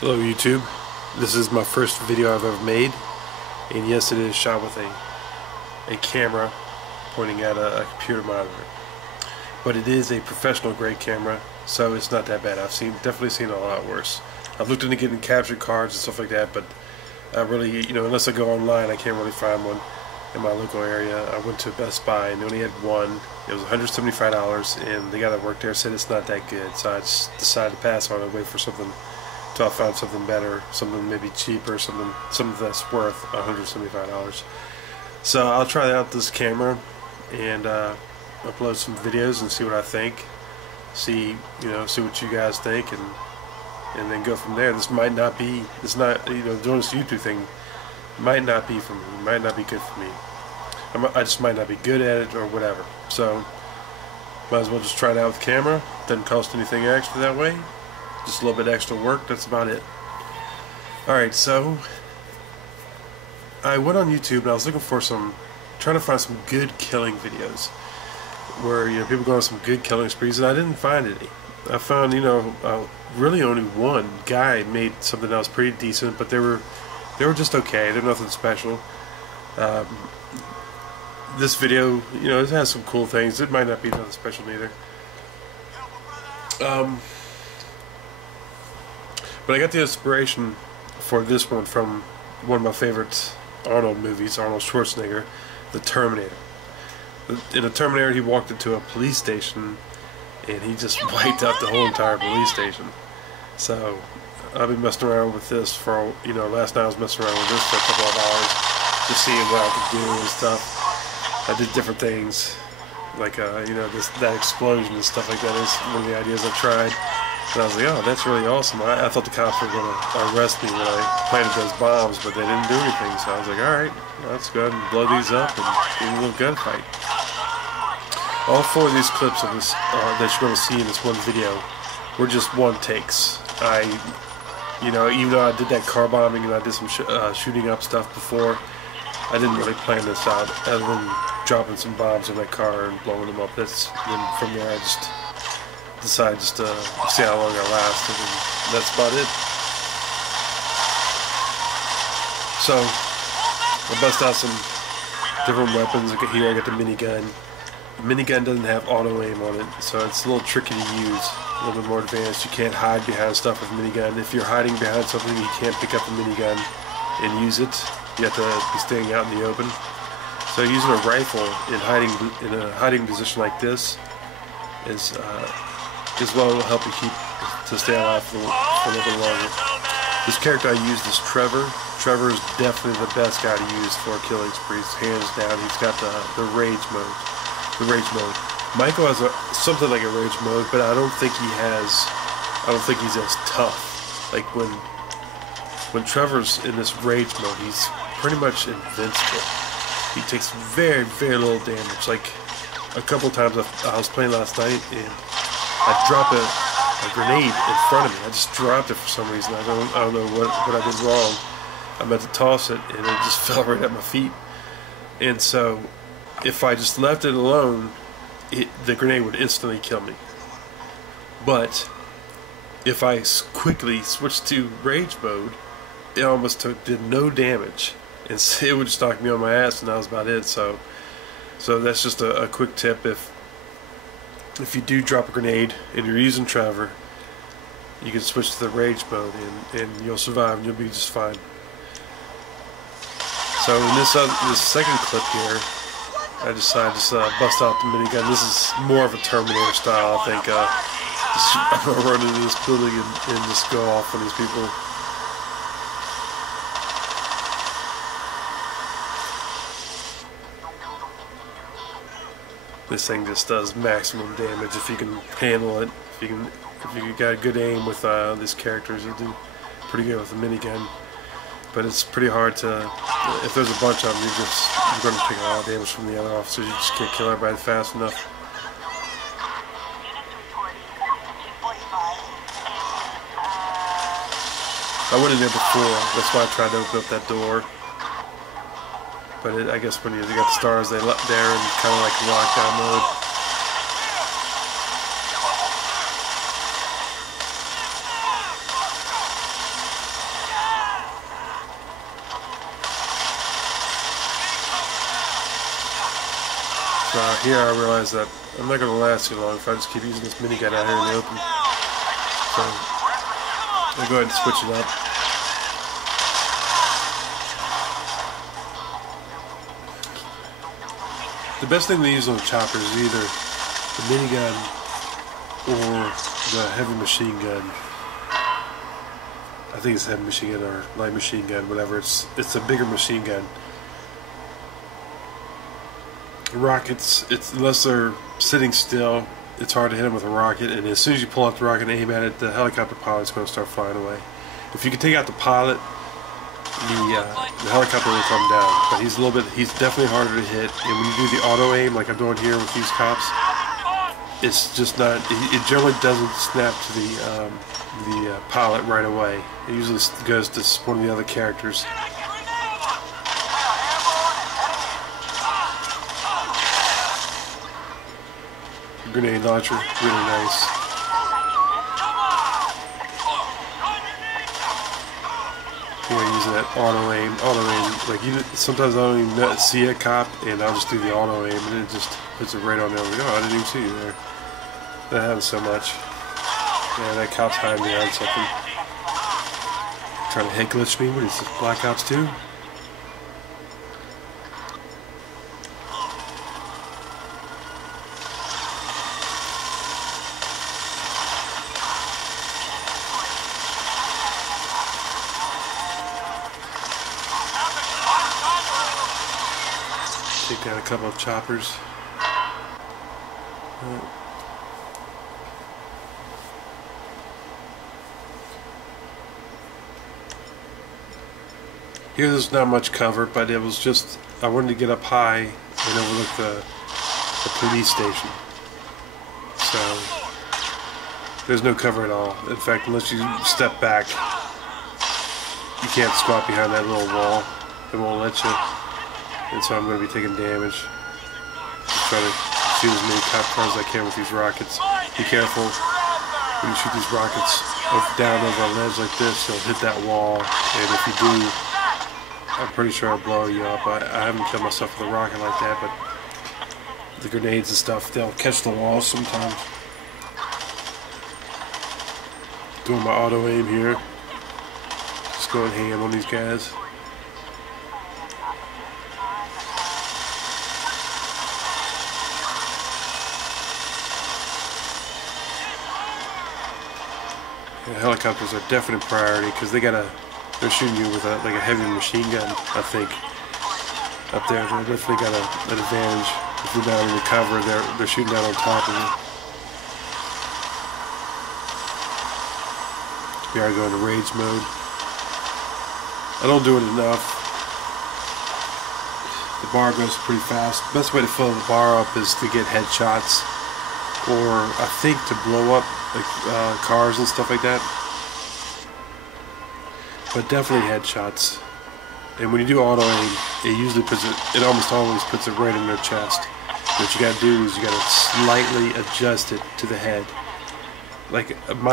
Hello YouTube, this is my first video I've ever made, and yes, it is shot with a camera pointing at a computer monitor, but it is a professional grade camera, so it's not that bad. I've definitely seen a lot worse. I've looked into getting capture cards and stuff like that, but I really, unless I go online, I can't really find one in my local area. I went to Best Buy and they only had one. It was $175, and the guy that worked there said it's not that good, so I just decided to pass on and wait for something until I found something better, something maybe cheaper, something that's worth $175. So I'll try out this camera and upload some videos and see what I think. See what you guys think, and then go from there. This might not be, doing this YouTube thing might not be for me, might not be good for me. I just might not be good at it or whatever. So might as well just try it out with the camera. Doesn't cost anything extra that way. Just a little bit extra work, that's about it. Alright, so I went on YouTube and I was looking for trying to find some good killing videos where people go on some good killing sprees, and I didn't find any. I found really only one guy made something that was pretty decent, but they were just okay. They're nothing special. This video, it has some cool things. It might not be nothing special neither. But I got the inspiration for this one from one of my favorite Arnold movies, Arnold Schwarzenegger, The Terminator. In The Terminator, he walked into a police station and he just wiped out the whole entire police station. So I've been messing around with this for, last night I was messing around with this for a couple of hours, just seeing what I could do and stuff. I did different things, like that explosion and stuff like that is one of the ideas I tried. And I was like, oh, that's really awesome. I thought the cops were going to arrest me when I planted those bombs, but they didn't do anything. So I was like, alright, let's go ahead and blow these up and do a little gunfight. All four of these clips of this that you're going to see in this one video were just one takes. Even though I did that car bombing and I did some shooting up stuff before, I didn't really plan this out other than dropping some bombs in that car and blowing them up. Then from there I just decided to see how long I lasted, and that's about it. So I bust out some different weapons. Like here I got the minigun. The minigun doesn't have auto aim on it, so it's a little tricky to use, a little bit more advanced. You can't hide behind stuff with minigun. If you're hiding behind something, you can't pick up the minigun and use it. You have to be staying out in the open. So using a rifle in a hiding position like this is well, will help you to stay alive for a little bit longer. This character I used is Trevor. Trevor is definitely the best guy to use for killing sprees, hands down. He's got the rage mode. Michael has something like a rage mode, but I don't think he's as tough. Like when Trevor's in this rage mode, he's pretty much invincible. He takes very, very little damage. Like a couple times I was playing last night and I dropped a grenade in front of me. I just dropped it for some reason. I don't know what I did wrong. I meant to toss it and it just fell right at my feet. And so if I just left it alone, the grenade would instantly kill me. But if I quickly switched to rage mode, it almost did no damage. And it would just knock me on my ass, and that was about it. So that's just a quick tip. If you do drop a grenade and you're using Trevor, you can switch to the rage mode and you'll survive and you'll be just fine. So in this second clip here, I decided to bust out the minigun. This is more of a Terminator style, I think. I'm going to run into this building and just go off on these people. This thing just does maximum damage if you can handle it. If you got good aim with these characters, you do pretty good with a minigun. But it's pretty hard to. If there's a bunch of them, you're going to take a lot of damage from the other officers. You just can't kill everybody fast enough. I went in there before. That's why I tried to open up that door. But I guess when you got the stars, they're in kind of like lockdown mode. Here I realize that I'm not going to last too long if I just keep using this minigun out here in the open. So I'll go ahead and switch it up. The best thing to use on the chopper is either the minigun or the heavy machine gun. I think it's heavy machine gun or light machine gun, whatever. It's a bigger machine gun. Rockets, unless they're sitting still, it's hard to hit them with a rocket, and as soon as you pull out the rocket and aim at it, the helicopter pilot's going to start flying away. If you can take out the pilot, the helicopter will come down, but he's definitely harder to hit. And when you do the auto aim, like I'm doing here with these cops, it's just not. It generally doesn't snap to the pilot right away. It usually goes to one of the other characters. Grenade launcher, really nice. Yeah, using that auto aim. Like sometimes I don't even see a cop, and I'll just do the auto aim, and it just puts it right on there. Like, oh, I didn't even see you there. That happens so much. Yeah, that cop's hiding behind something. Trying to head glitch me. What is this, Black Ops 2? Take down a couple of choppers. Here there's not much cover, but it was just, I wanted to get up high and overlook the police station. So there's no cover at all. In fact, unless you step back, you can't squat behind that little wall. It won't let you. And so I'm going to be taking damage. Just trying to shoot as many cop cars as I can with these rockets. Be careful when you shoot these rockets down over a ledge like this, you'll hit that wall. And if you do, I'm pretty sure I'll blow you up. I haven't killed myself with a rocket like that, but the grenades and stuff, they'll catch the walls sometimes. Doing my auto aim here. Just going ham on these guys. Yeah, helicopters are definite priority because they're shooting you with like a heavy machine gun, I think. Up there, they definitely got an advantage. If you're down in the cover, they're shooting down on top of you. Here I go into rage mode. I don't do it enough. The bar goes pretty fast. The best way to fill the bar up is to get headshots, or I think to blow up like cars and stuff like that. But definitely headshots. And when you do auto aim, it usually it almost always puts it right in their chest. What you gotta do is you gotta slightly adjust it to the head. Like when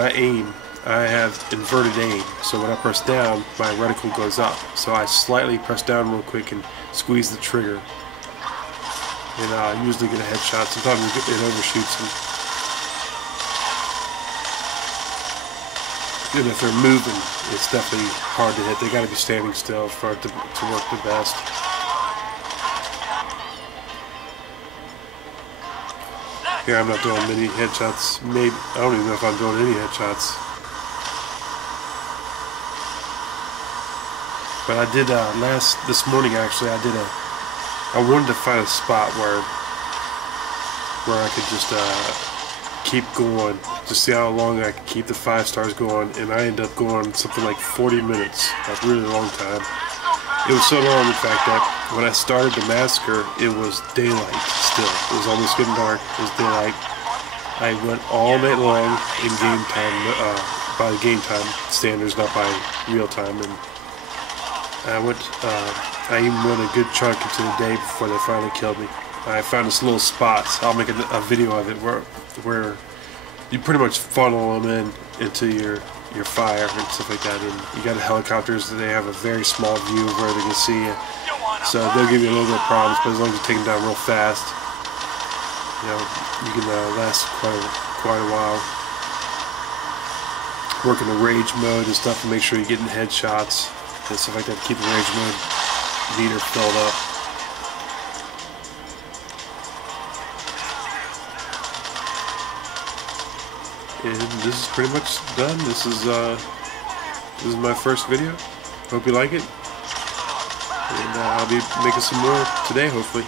I aim, I have inverted aim. So when I press down, my reticle goes up. So I slightly press down real quick and squeeze the trigger. And I usually get a headshot. Sometimes it overshoots them. And if they're moving, it's definitely hard to hit. They got to be standing still for it to work the best. Here I'm not doing many headshots. Maybe I don't even know if I'm doing any headshots. But I did this morning actually. I wanted to find a spot where I could just keep going, to see how long I could keep the 5 stars going, and I ended up going something like 40 minutes, a really long time. It was so long, in fact, that when I started the massacre, it was daylight still. It was almost getting dark. It was daylight. I went all night long in game time, by the game time standards, not by real time, and I even went a good chunk into the day before they finally killed me. I found this little spot. I'll make a video of it where you pretty much funnel them into your fire and stuff like that. And you got the helicopters. They have a very small view of where they can see you. So they'll give you a little bit of problems, but as long as you take them down real fast, you know, you can last quite a while. Work in the rage mode and stuff to make sure you're getting headshots and stuff like that to keep the rage mode meter filled up. And this is pretty much done. This is my first video. Hope you like it. And I'll be making some more today, hopefully.